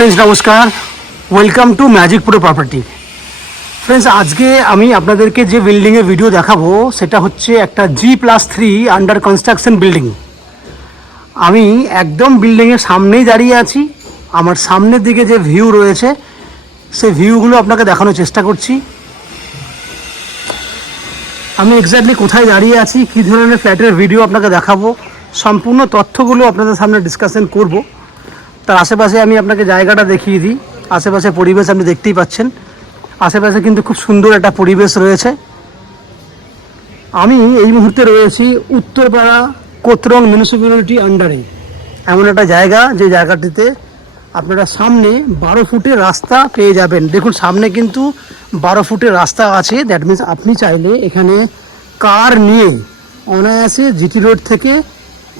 Friends नमस्कार welcome to magic pro property. Friends आज के আপনাদেরকে যে বিল্ডিংয়ের ভিডিও দেখাবো সেটা হচ্ছে একটা G+3 আন্ডার কনস্ট্রাকশন বিল্ডিং। আমি একদম বিল্ডিংয়ের সামনেই দাঁড়িয়ে আছি। আমার সামনের দিকে যে ভিউ রয়েছে সেই ভিউগুলো আপনাকে দেখানোর চেষ্টা করছি। আমি এক্স্যাক্টলি কোথায় দাঁড়িয়ে আছি, কী ধরনের ফ্ল্যাটের ভিডিও আপনাকে দেখাবো, সম্পূর্ণ তথ্যগুলো আপনাদের সামনে ডিসকাশন করব। তার আশেপাশে আমি আপনাকে জায়গাটা দেখিয়ে দিই। আশেপাশে পরিবেশ আপনি দেখতেই পাচ্ছেন, আশেপাশে কিন্তু খুব সুন্দর একটা পরিবেশ রয়েছে। আমি এই মুহূর্তে রয়েছি উত্তরপাড়া কোতরং মিউনিসিপ্যালিটি আন্ডারে, এমন একটা জায়গা যে জায়গাটিতে আপনারা সামনে 12 ফুটের রাস্তা পেয়ে যাবেন। দেখুন সামনে কিন্তু 12 ফুটের রাস্তা আছে। দ্যাট মিনস আপনি চাইলে এখানে কার নিয়ে অনায়াসে জিটি রোড থেকে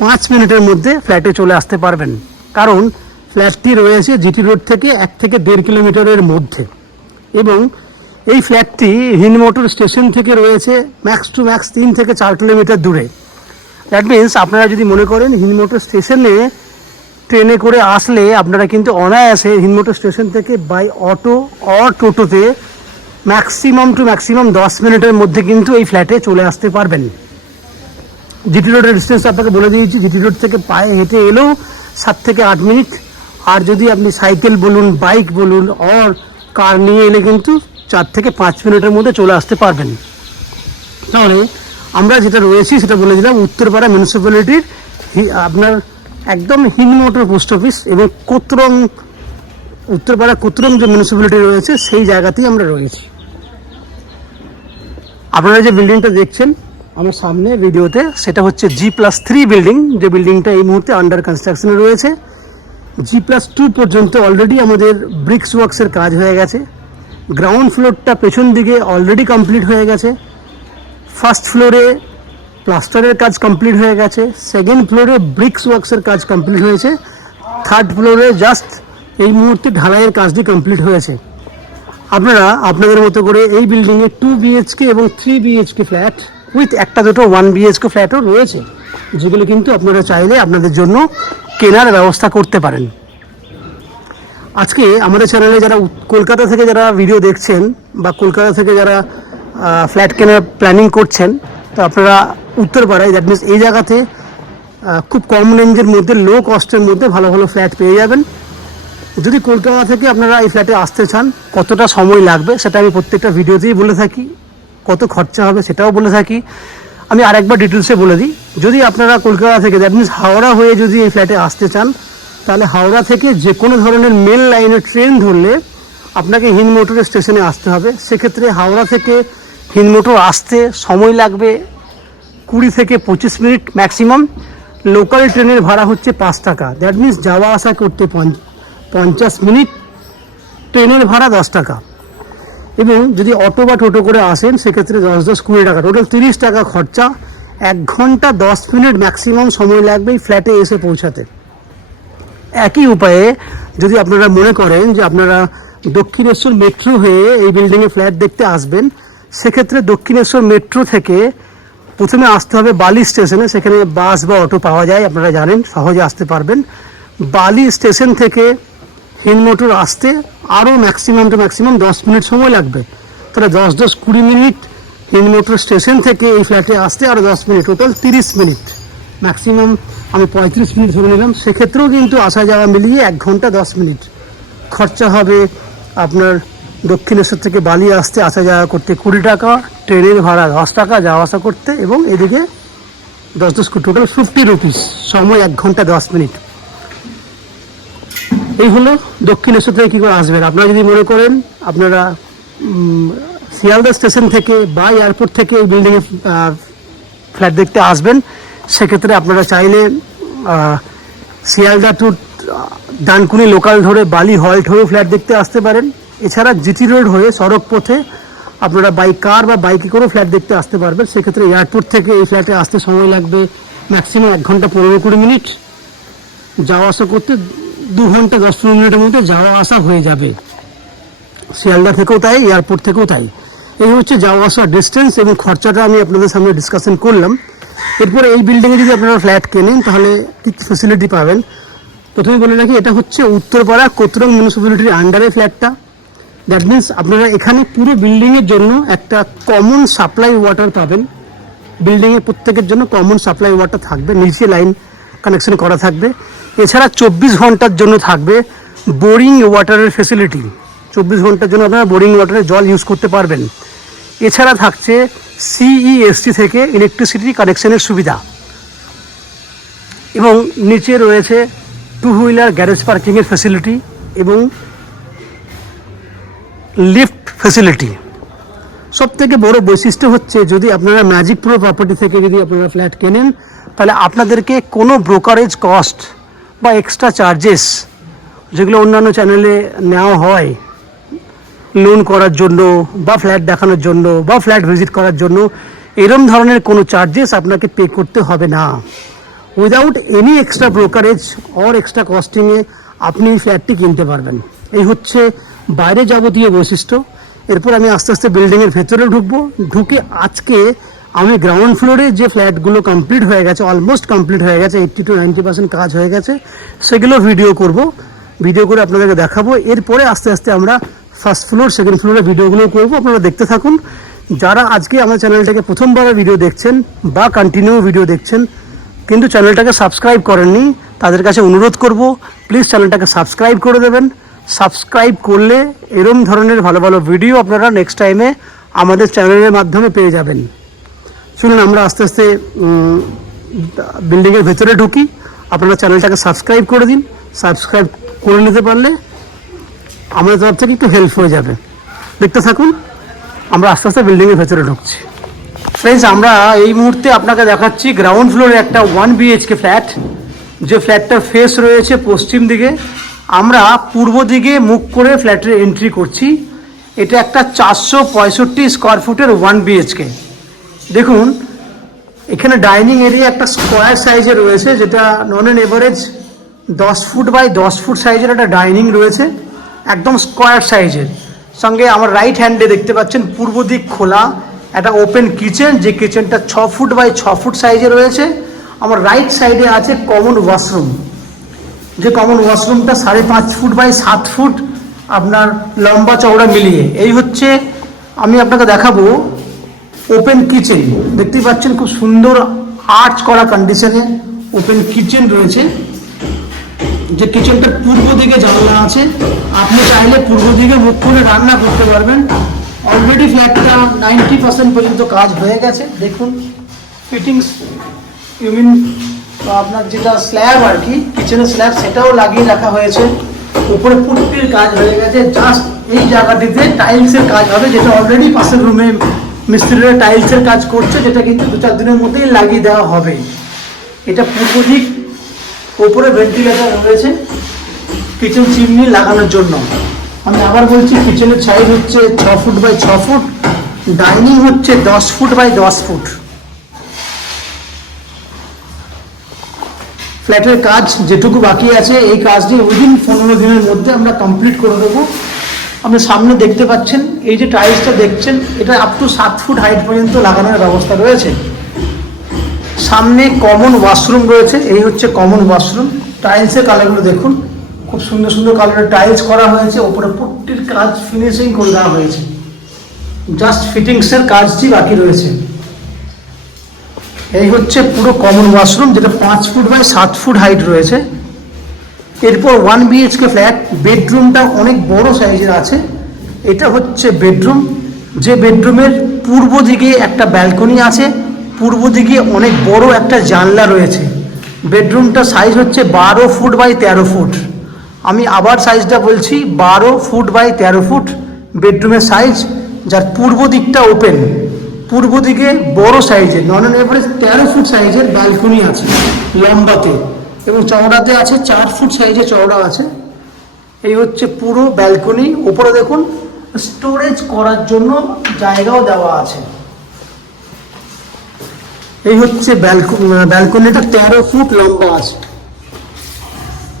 5 মিনিটের মধ্যে ফ্ল্যাটে চলে আসতে পারবেন, কারণ ফ্ল্যাটটি রয়েছে জিটি রোড থেকে 1 থেকে 1.5 কিলোমিটারের মধ্যে। এবং এই ফ্ল্যাটটি হিন্দমোটর স্টেশন থেকে রয়েছে ম্যাক্স টু ম্যাক্স 3 থেকে 4 কিলোমিটার দূরে। দ্যাট মিনস আপনারা যদি মনে করেন হিন্দমোটর স্টেশনে ট্রেনে করে আসলে আপনারা কিন্তু অনায়াসে হিন্দমোটর স্টেশন থেকে বাই অটো অর টোটোতে ম্যাক্সিমাম টু ম্যাক্সিমাম 10 মিনিটের মধ্যে কিন্তু এই ফ্ল্যাটে চলে আসতে পারবেন। জিটি রোডের ডিস্টেন্স আপনাকে বলে দিয়েছি, জিটি রোড থেকে পায়ে হেঁটে এলেও 7 থেকে 8 মিনিট, আর যদি আপনি সাইকেল বলুন, বাইক বলুন, অর কার নিয়ে এলে কিন্তু 4 থেকে 5 মিনিটের মধ্যে চলে আসতে পারবেন। তাহলে আমরা যেটা রয়েছি সেটা বলে দিলাম উত্তরপাড়া মিউনিসিপ্যালিটির আপনার একদম হিন্দমোটর পোস্ট অফিস এবং কোতরং, উত্তরপাড়া কোতরং যে মিউনিসিপ্যালিটি রয়েছে সেই জায়গাতেই আমরা রয়েছি। আপনারা যে বিল্ডিংটা দেখছেন আমার সামনে ভিডিওতে সেটা হচ্ছে G+3 বিল্ডিং, যে বিল্ডিংটা এই মুহূর্তে আন্ডার কনস্ট্রাকশনে রয়েছে। G+2 পর্যন্ত অলরেডি আমাদের ব্রিক্স ওয়ার্কসের কাজ হয়ে গেছে। গ্রাউন্ড ফ্লোরটা পেছন দিকে অলরেডি কমপ্লিট হয়ে গেছে। ফার্স্ট ফ্লোরে প্লাস্টারের কাজ কমপ্লিট হয়ে গেছে। সেকেন্ড ফ্লোরে ব্রিক্স ওয়ার্কসের কাজ কমপ্লিট হয়েছে। থার্ড ফ্লোরে জাস্ট এই মুহূর্তে ঢালাইয়ের কাজটি কমপ্লিট হয়েছে। আপনারা আপনাদের মতো করে এই বিল্ডিংয়ে 2 BHK এবং 3 BHK ফ্ল্যাট উইথ একটা দুটো 1 BHK ফ্ল্যাটও রয়েছে, যেগুলো কিন্তু আপনারা চাইলে আপনাদের জন্য কেনার ব্যবস্থা করতে পারেন। আজকে আমাদের চ্যানেলে যারা কলকাতা থেকে যারা ভিডিও দেখছেন বা কলকাতা থেকে যারা ফ্ল্যাট কেনার প্ল্যানিং করছেন, তো আপনারা উত্তরপাড়ায়, দ্যাট মিনস এই জায়গাতে খুব কম রেঞ্জের মধ্যে লো কস্টের মধ্যে ভালো ভালো ফ্ল্যাট পেয়ে যাবেন। যদি কলকাতা থেকে আপনারা এই ফ্ল্যাটে আসতে চান, কতটা সময় লাগবে সেটা আমি প্রত্যেকটা ভিডিওতেই বলে থাকি, কত খরচা হবে সেটাও বলে থাকি। আমি আরেকবার ডিটেলসে বলে দিই, যদি আপনারা কলকাতা থেকে দ্যাট মিনস হাওড়া হয়ে যদি এই ফ্ল্যাটে আসতে চান, তাহলে হাওড়া থেকে যে কোনো ধরনের মেল লাইনের ট্রেন ধরলে আপনাকে হিন্দমোটর স্টেশনে আসতে হবে। সেক্ষেত্রে হাওড়া থেকে হিন্দমোটর আসতে সময় লাগবে 20 থেকে 25 মিনিট ম্যাক্সিমাম। লোকাল ট্রেনের ভাড়া হচ্ছে 5 টাকা, দ্যাট মিনস যাওয়া আসা করতে 50 মিনিট, ট্রেনের ভাড়া 10 টাকা। এবং যদি অটো বা টোটো করে আসেন সেক্ষেত্রে 10-20 টাকা, টোটাল 30 টাকা খরচা। 1 ঘন্টা 10 মিনিট ম্যাক্সিমাম সময় লাগবে এই ফ্ল্যাটে এসে পৌঁছাতে। একই উপায়ে যদি আপনারা মনে করেন যে আপনারা দক্ষিণেশ্বর মেট্রো হয়ে এই বিল্ডিংয়ে ফ্ল্যাট দেখতে আসবেন, সেক্ষেত্রে দক্ষিণেশ্বর মেট্রো থেকে প্রথমে আসতে হবে বালি স্টেশনে। সেখানে বাস বা অটো পাওয়া যায়, আপনারা জানেন, সহজে আসতে পারবেন। বালি স্টেশন থেকে হিন্দমোটর আসতে আরও ম্যাক্সিমাম টু ম্যাক্সিমাম 10 মিনিট সময় লাগবে। তাহলে 10-20 মিনিট হিন্দমোটর স্টেশন থেকে এই ফ্ল্যাটে আসতে আরও 10 মিনিট, টোটাল 30 মিনিট ম্যাক্সিমাম। আমি 35 মিনিট ধরে নিলাম, সেক্ষেত্রেও কিন্তু আসা যাওয়া মিলিয়ে 1 ঘন্টা 10 মিনিট খরচা হবে আপনার। দক্ষিণেশ্বর থেকে বালি আসতে আসা যাওয়া করতে 20 টাকা, ট্রেনের ভাড়া 10 টাকা যাওয়া আসা করতে, এবং এদিকে 10-10 টোটাল 50 রুপিস, সময় 1 ঘন্টা 10 মিনিট। এই হলো দক্ষিণেশ্বর থেকে কী করে আসবেন। আপনারা যদি মনে করেন আপনারা শিয়ালদা স্টেশন থেকে বা এয়ারপোর্ট থেকে এই বিল্ডিংয়ে ফ্ল্যাট দেখতে আসবেন, সেক্ষেত্রে আপনারা চাইলে শিয়ালদা টু ডানকুনি লোকাল ধরে বালি হল্ট হয়ে ফ্ল্যাট দেখতে আসতে পারেন। এছাড়া জিটি রোড হয়ে সড়ক পথে আপনারা বাই কার বা বাইকে করেও ফ্ল্যাট দেখতে আসতে পারবেন। সেক্ষেত্রে এয়ারপোর্ট থেকে এই ফ্ল্যাটে আসতে সময় লাগবে ম্যাক্সিমাম 1 ঘন্টা 15-20 মিনিট, যাওয়া আসা করতে 2 ঘন্টা 10-15 মিনিটের মধ্যে যাওয়া আসা হয়ে যাবে। শিয়ালদা থেকেও তাই, এয়ারপোর্ট থেকেও তাই। এই হচ্ছে যাওয়া আসার ডিস্টেন্স এবং খরচাটা আমি আপনাদের সামনে ডিসকাশন করলাম। এরপরে এই বিল্ডিংয়ে যদি আপনারা ফ্ল্যাট কেনেন তাহলে কী ফ্যাসিলিটি পাবেন। প্রথমে বলে রাখি, এটা হচ্ছে উত্তরপাড়া কোতরং মিউনিসিপ্যালিটির আন্ডারে ফ্ল্যাটটা। দ্যাট মিনস আপনারা এখানে পুরো বিল্ডিংয়ের জন্য একটা কমন সাপ্লাই ওয়াটার পাবেন। বিল্ডিংয়ে প্রত্যেকের জন্য কমন সাপ্লাই ওয়াটার থাকবে, নিচে লাইন কানেকশন করা থাকবে। এছাড়া 24 ঘন্টার জন্য থাকবে বোরিং ওয়াটারের ফেসিলিটি। 24 ঘন্টার জন্য আপনারা বোরিং ওয়াটারের জল ইউজ করতে পারবেন। এছাড়া থাকছে সিইএসসি থেকে ইলেকট্রিসিটি কানেকশনের সুবিধা, এবং নিচে রয়েছে 2 হুইলার গ্যারেজ পার্কিংয়ের ফেসিলিটি এবং লিফট ফেসিলিটি। সবথেকে বড় বৈশিষ্ট্য হচ্ছে, যদি আপনারা ম্যাজিক প্রো প্রপার্টি থেকে যদি আপনারা ফ্ল্যাট কেনেন, তাহলে আপনাদেরকে কোনো ব্রোকারেজ কস্ট বা এক্সট্রা চার্জেস, যেগুলো অন্যান্য চ্যানেলে নেওয়া হয় লোন করার জন্য বা ফ্ল্যাট দেখানোর জন্য বা ফ্ল্যাট ভিজিট করার জন্য, এরম ধরনের কোনো চার্জেস আপনাকে পে করতে হবে না। Without any extra brokerage or extra কস্টিংয়ে আপনি এই ফ্ল্যাটটি কিনতে পারবেন। এই হচ্ছে বাইরে যাবতীয় বৈশিষ্ট্য। এরপর আমি আস্তে আস্তে বিল্ডিংয়ের ভেতরে ঢুকে আজকে আমি গ্রাউন্ড ফ্লোরে যে ফ্ল্যাটগুলো কমপ্লিট হয়ে গেছে, অলমোস্ট কমপ্লিট হয়ে গেছে, 80 to 90% কাজ হয়ে গেছে, সেগুলো ভিডিও করে আপনাদেরকে দেখাবো। এরপরে আস্তে আস্তে আমরা ফার্স্ট ফ্লোর, সেকেন্ড ফ্লোরে ভিডিওগুলো করবো। আপনারা দেখতে থাকুন। যারা আজকে আমার চ্যানেলটাকে প্রথমবার ভিডিও দেখছেন বা কন্টিনিউ ভিডিও দেখছেন কিন্তু চ্যানেলটাকে সাবস্ক্রাইব করেননি, তাদের কাছে অনুরোধ করব, প্লিজ চ্যানেলটাকে সাবস্ক্রাইব করে দেবেন। সাবস্ক্রাইব করলে এরম ধরনের ভালো ভালো ভিডিও আপনারা নেক্সট টাইমে আমাদের চ্যানেলের মাধ্যমে পেয়ে যাবেন। শুনুন, আমরা আস্তে আস্তে বিল্ডিংয়ের ভেতরে ঢুকি। আপনারা চ্যানেলটাকে সাবস্ক্রাইব করে দিন। সাবস্ক্রাইব করে নিতে পারলে আমাদের তরফ থেকে একটু হেল্প হয়ে যাবে। দেখতে থাকুন, আমরা আস্তে আস্তে বিল্ডিংয়ের ভেতরে ঢুকছি। ফ্রেন্ডস, আমরা এই মুহূর্তে আপনাকে দেখাচ্ছি গ্রাউন্ড ফ্লোরে একটা 1 BHK ফ্ল্যাট, যে ফ্ল্যাটটার ফেস রয়েছে পশ্চিম দিকে। আমরা পূর্ব দিকে মুখ করে ফ্ল্যাটের এন্ট্রি করছি। এটা একটা 465 স্কোয়ার ফুটের 1 BHK। দেখুন, এখানে ডাইনিং এরিয়া একটা স্কোয়ার সাইজে রয়েছে, যেটা on an average 10 foot by 10 foot সাইজের একটা ডাইনিং রয়েছে, একদম স্কোয়ার সাইজের। সঙ্গে আমার রাইট হ্যান্ডে দেখতে পাচ্ছেন পূর্ব দিক খোলা একটা ওপেন কিচেন, যে কিচেনটা 6 ফুট বাই 6 ফুট সাইজে রয়েছে। আমার রাইট সাইডে আছে কমন ওয়াশরুম, যে কমন ওয়াশরুমটা 5.5 ফুট বাই 7 ফুট আপনার লম্বা চওড়া মিলিয়ে। এই হচ্ছে, আমি আপনাকে দেখাবো ওপেন কিচেন। দেখতেই পাচ্ছেন খুব সুন্দর আর্চ করা কন্ডিশনে ওপেন কিচেন রয়েছে, যে কিচেনটার পূর্ব দিকে জানলা আছে। আপনি চাইলে পূর্ব দিকে মুখ করে রান্না করতে পারবেন। অলরেডি ফ্ল্যাটটা 90% পর্যন্ত কাজ হয়ে গেছে। দেখুন ফিটিংস, আপনার যেটা স্ল্যাব আর কি, কিচেনের স্ল্যাব, সেটাও লাগিয়ে রাখা হয়েছে। উপরে পুট্টির কাজ হয়ে গেছে। জাস্ট এই জায়গাটিতে টাইলসের কাজ হবে, যেটা অলরেডি পাশের রুমে মিস্ত্রিরা টাইলসের কাজ করছে, যেটা কিন্তু 2-4 দিনের মধ্যেই লাগিয়ে দেওয়া হবে। এটা পূর্ব দিক, উপরে ভেন্টিলেটর রয়েছে কিচেন চিমনি লাগানোর জন্য। আমি আবার বলছি, কিচেনের সাইজ হচ্ছে 6 ফুট বাই 6 ফুট, ডাইনিং হচ্ছে 10 ফুট বাই 10 ফুট। ফ্ল্যাটের কাজ যেটুকু বাকি আছে, এই কাজটি উইদিন 15 দিনের মধ্যে আমরা কমপ্লিট করে দেবো। আপনি সামনে দেখতে পাচ্ছেন, এই যে টাইলসটা দেখছেন, এটা আপ টু 7 ফুট হাইট পর্যন্ত লাগানোর ব্যবস্থা রয়েছে। সামনে কমন ওয়াশরুম রয়েছে, এই হচ্ছে কমন ওয়াশরুম। টাইলসের কালারগুলো দেখুন, খুব সুন্দর সুন্দর কালারের টাইলস করা হয়েছে। ওপরে পুট্টির কাজ ফিনিশিং করে দেওয়া হয়েছে, জাস্ট ফিটিংসের কাজটি বাকি রয়েছে। এই হচ্ছে পুরো কমন ওয়াশরুম, যেটা 5 ফুট বাই 7 ফুট হাইট রয়েছে। এরপর 1 BHK ফ্ল্যাট, বেডরুমটা অনেক বড় সাইজের আছে। এটা হচ্ছে বেডরুম, যে বেডরুমের পূর্ব দিকে একটা ব্যালকনি আছে, পূর্ব দিকে অনেক বড় একটা জানলা রয়েছে। বেডরুমটা সাইজ হচ্ছে 12 ফুট বাই 13 ফুট। আমি আবার সাইজটা বলছি, 12 ফুট বাই 13 ফুট বেডরুমের সাইজ, যার পূর্ব দিকটা ওপেন। পূর্ব দিকে বড় সাইজের নন অ্যান এভারেজ 13 ফুট সাইজের ব্যালকনি আছে লম্বাতে, এবং চওড়াতে আছে 4 ফুট সাইজে চওড়া আছে। এই হচ্ছে পুরো ব্যালকনি। উপরে দেখুন স্টোরেজ করার জন্য জায়গাও দেওয়া আছে। এই হচ্ছে ব্যালকনিটা 13 ফুট লম্বা আছে,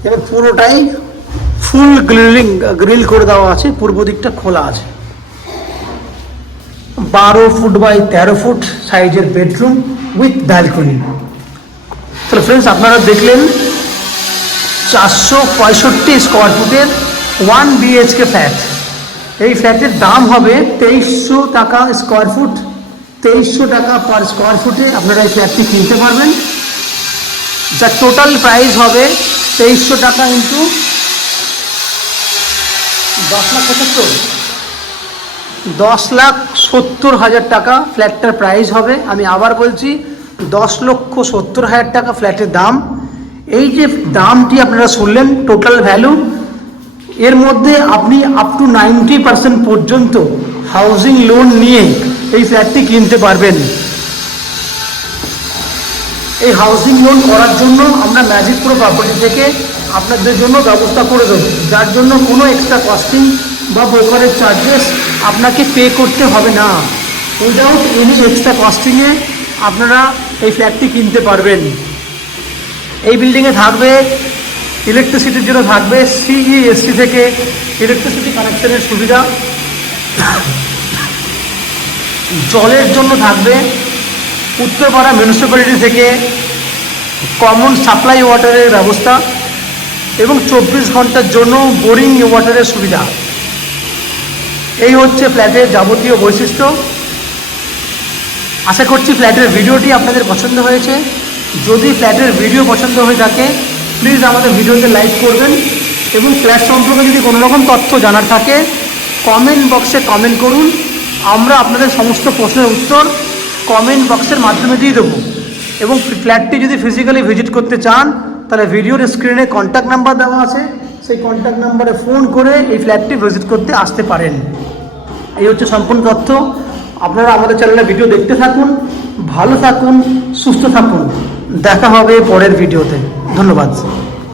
এবং পুরোটাই ফুল গ্রিল করে দেওয়া আছে। পূর্ব দিকটা খোলা আছে। 12 ফুট বাই 13 ফুট সাইজের বেডরুম উইথ ব্যালকনি। তাহলে ফ্রেন্ডস, আপনারা দেখলেন 465 স্কোয়ার ফুটের 1 BHK ফ্ল্যাট। এই ফ্ল্যাটের দাম হবে 2300 টাকা স্কোয়ার ফুট। 2300 টাকা পার স্কোয়ার ফুটে আপনারা এই ফ্ল্যাটটি কিনতে পারবেন, যার টোটাল প্রাইস হবে 2300 টাকা ইন্টু 10,70,000 টাকা ফ্ল্যাটটার প্রাইস হবে। আমি আবার বলছি 10,70,000 টাকা ফ্ল্যাটের দাম। এই যে দামটি আপনারা শুনলেন টোটাল ভ্যালু, এর মধ্যে আপনি আপ টু 90% পর্যন্ত হাউজিং লোন নিয়ে এই ফ্ল্যাটটি কিনতে পারবেন। এই হাউজিং লোন করার জন্য আমরা ম্যাজিক প্রো প্রপার্টি থেকে আপনাদের জন্য ব্যবস্থা করে দেব, যার জন্য কোনো এক্সট্রা কস্টিং বা ব্রোকারেজ চার্জেস আপনাকে পে করতে হবে না। উইদাউট এনি এক্সট্রা কস্টিংয়ে আপনারা এই ফ্ল্যাটটি কিনতে পারবেন। এই বিল্ডিংয়ে থাকবে ইলেকট্রিসিটির জন্য থাকবে CESC থেকে ইলেকট্রিসিটি কানেকশনের সুবিধা, জলের জন্য থাকবে উত্তরপাড়া মিউনিসিপ্যালিটি থেকে কমন সাপ্লাই ওয়াটারের ব্যবস্থা এবং 24 ঘন্টার জন্য বোরিং ওয়াটারের সুবিধা। এই হচ্ছে ফ্ল্যাটের যাবতীয় বৈশিষ্ট্য। আশা করছি ফ্ল্যাটের ভিডিওটি আপনাদের পছন্দ হয়েছে। যদি ফ্ল্যাটের ভিডিও পছন্দ হয়ে থাকে প্লিজ আমাদের ভিডিওতে লাইক করবেন এবং ফ্ল্যাট সম্পর্কে যদি কোনো রকম তথ্য জানার থাকে কমেন্ট বক্সে কমেন্ট করুন। আমরা আপনাদের সমস্ত প্রশ্নের উত্তর কমেন্ট বক্সের মাধ্যমে দিয়ে দেবো। এবং ফ্ল্যাটটি যদি ফিজিক্যালি ভিজিট করতে চান তাহলে ভিডিওর স্ক্রিনে কন্ট্যাক্ট নাম্বার দেওয়া আছে, সেই কন্ট্যাক্ট নাম্বারে ফোন করে এই ফ্ল্যাটটি ভিজিট করতে আসতে পারেন। এই হচ্ছে সম্পূর্ণ তথ্য। আপনারা আমাদের চ্যানেলে ভিডিও দেখতে থাকুন, ভালো থাকুন, সুস্থ থাকুন। দেখা হবে পরের ভিডিওতে। ধন্যবাদ।